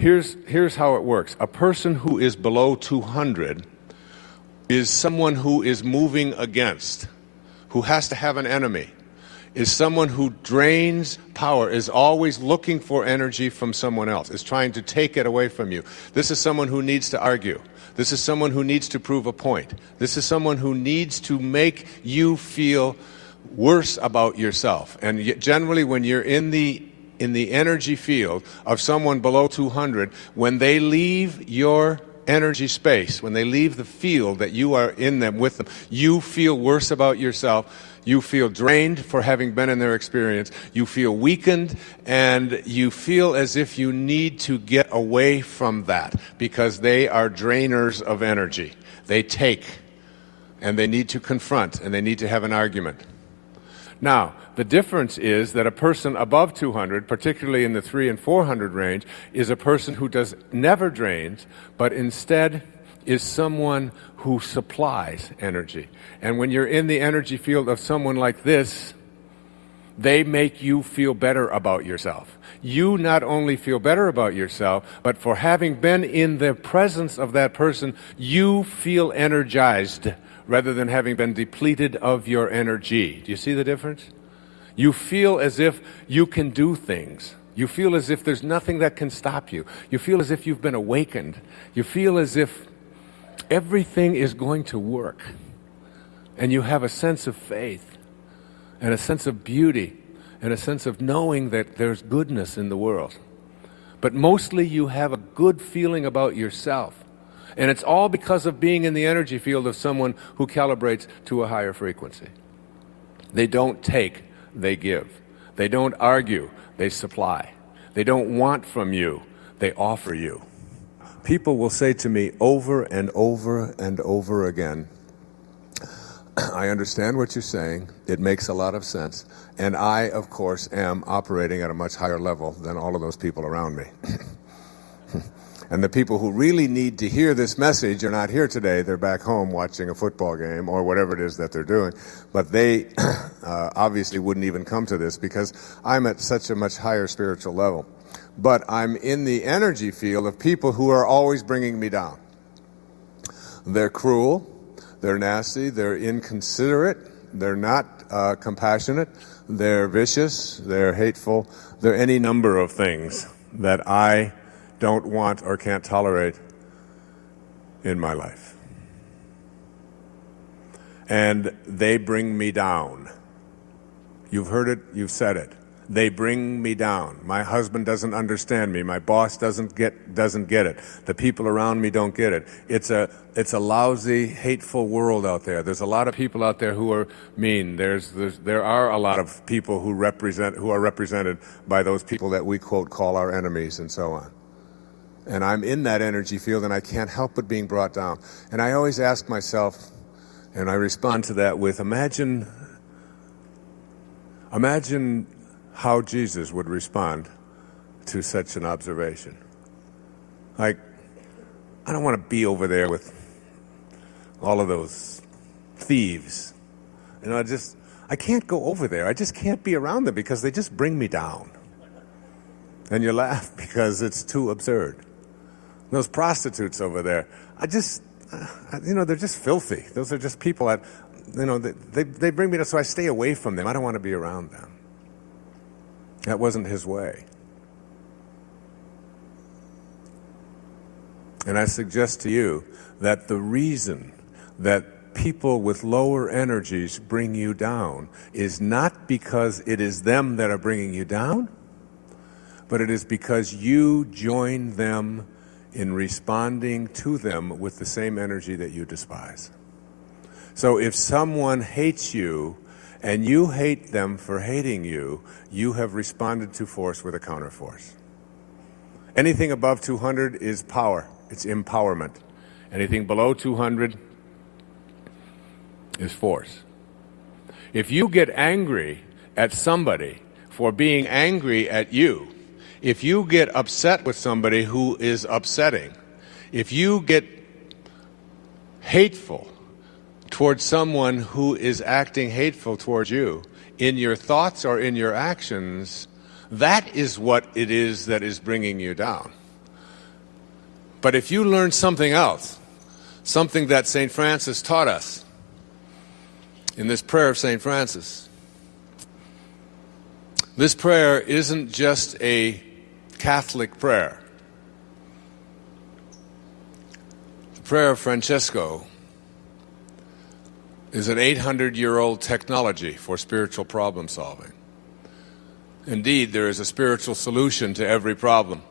here's how it works. A person who is below 200 is someone who is moving against, who has to have an enemy, is someone who drains power, is always looking for energy from someone else, is trying to take it away from you. This is someone who needs to argue. This is someone who needs to prove a point. This is someone who needs to make you feel worse about yourself. And generally when you're in the energy field of someone below 200, when they leave your energy space, when they leave the field that you are in them with them, you feel worse about yourself. You feel drained for having been in their experience. You feel weakened, and you feel as if you need to get away from that because they are drainers of energy. They take, and they need to confront, and they need to have an argument. Now, the difference is that a person above 200, particularly in the 300 and 400 range, is a person who never drains, but instead is someone who supplies energy. And when you're in the energy field of someone like this, they make you feel better about yourself. You not only feel better about yourself, but for having been in the presence of that person, you feel energized rather than having been depleted of your energy. Do you see the difference? You feel as if you can do things. You feel as if there's nothing that can stop you. You feel as if you've been awakened. You feel as if everything is going to work. And you have a sense of faith and a sense of beauty and a sense of knowing that there's goodness in the world. But mostly you have a good feeling about yourself. And it's all because of being in the energy field of someone who calibrates to a higher frequency. They don't take, they give. They don't argue, they supply. They don't want from you, they offer you. People will say to me over and over and over again, I understand what you're saying. It makes a lot of sense. And I, of course, am operating at a much higher level than all of those people around me. And the people who really need to hear this message are not here today. They're back home watching a football game or whatever it is that they're doing. But they obviously wouldn't even come to this because I'm at such a much higher spiritual level. But I'm in the energy field of people who are always bringing me down. They're cruel. They're nasty, they're inconsiderate, they're not compassionate, they're vicious, they're hateful, they're any number of things that I don't want or can't tolerate in my life. And they bring me down. You've heard it, you've said it. They bring me down. My husband doesn't understand me. My boss doesn't get it. The people around me don't get it. It's a lousy, hateful world out there. There's a lot of people out there who are mean. There are a lot of people who are represented by those people that we quote call our enemies and so on. And I'm in that energy field and I can't help but being brought down. And I always ask myself, and I respond to that with imagine how Jesus would respond to such an observation. Like, I don't want to be over there with all of those thieves. You know, I can't go over there. I just can't be around them because they just bring me down. And you laugh because it's too absurd. Those prostitutes over there, they're just filthy. Those are just people that, they bring me down, so I stay away from them. I don't want to be around them. That wasn't his way. And I suggest to you that the reason that people with lower energies bring you down is not because it is them that are bringing you down, but it is because you join them in responding to them with the same energy that you despise. So if someone hates you, and you hate them for hating you, you have responded to force with a counterforce. Anything above 200 is power. It's empowerment. Anything below 200 is force. If you get angry at somebody for being angry at you, if you get upset with somebody who is upsetting, if you get hateful towards someone who is acting hateful towards you, in your thoughts or in your actions, that is what it is that is bringing you down. But if you learn something else, something that St. Francis taught us in this prayer of St. Francis, this prayer isn't just a Catholic prayer. The prayer of Francesco is an 800-year-old technology for spiritual problem solving. Indeed, there is a spiritual solution to every problem.